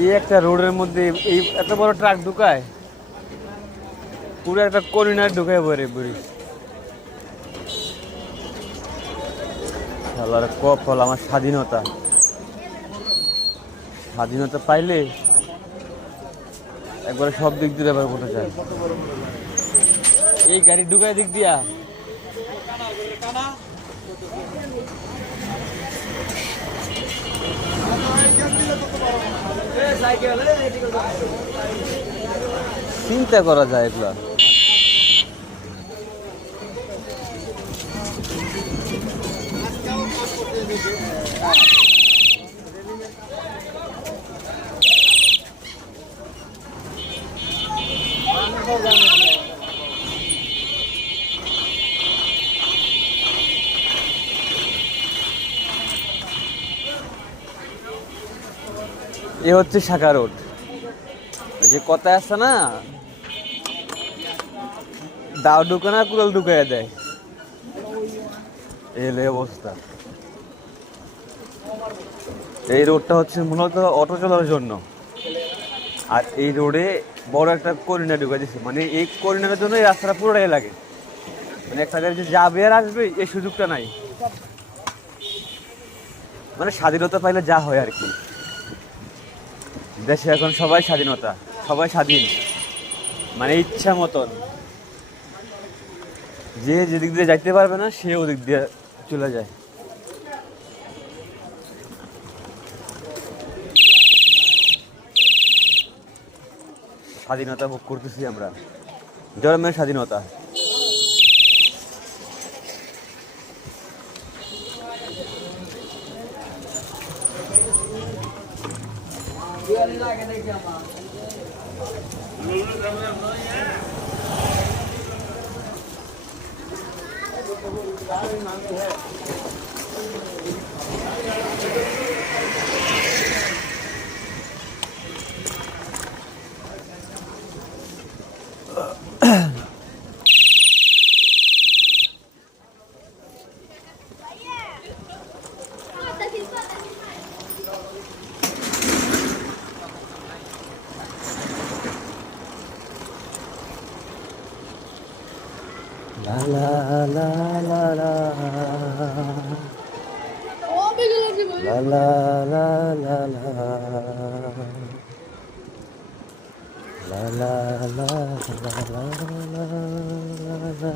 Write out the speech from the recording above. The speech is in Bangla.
এই একটা রোডের মধ্যে এই এত বড় ট্রাক ঢুকায়, পুরো একটা করিনার ঢুকায় পড়ে বুড়ি। শালার কপাল, আমার স্বাধীনতা, স্বাধীনতা পাইলে একবারে সব দিক দিয়ে ব্যবহার করতে চায়। এই গাড়ি ঢুকায় দিক দিয়া চিন্তা করা যায় এগুলা। এ হচ্ছে শাখা রোড। ওই যে কথায় আছে না, দাও ঢুকে না কুড়াল ঢুকাইয়া দেয়, এই অবস্থা। এই রোডটা হচ্ছে মূলত অটো চলার জন্য, আর এই রোডে বড় একটা করিডোর ঢুকে দিচ্ছে। মানে এই করিডোরের জন্য এই রাস্তাটা পুরোটাই লাগে। মানে একটা গাড়ি যে যাবে আর আসবে এই সুযোগটা নাই। মানে স্বাধীনতা পাইলে যা হয় আর কি, দেশে এখন সবাই স্বাধীনতা, সবাই স্বাধীন, মানে ইচ্ছা মতন যে যেদিক দিয়ে যাইতে পারবে না সে ওদিক দিয়ে চলে যায়। স্বাধীনতা ভোগ করতেছি আমরা, জন্মের স্বাধীনতা। La la la la la la la la la la la la la la la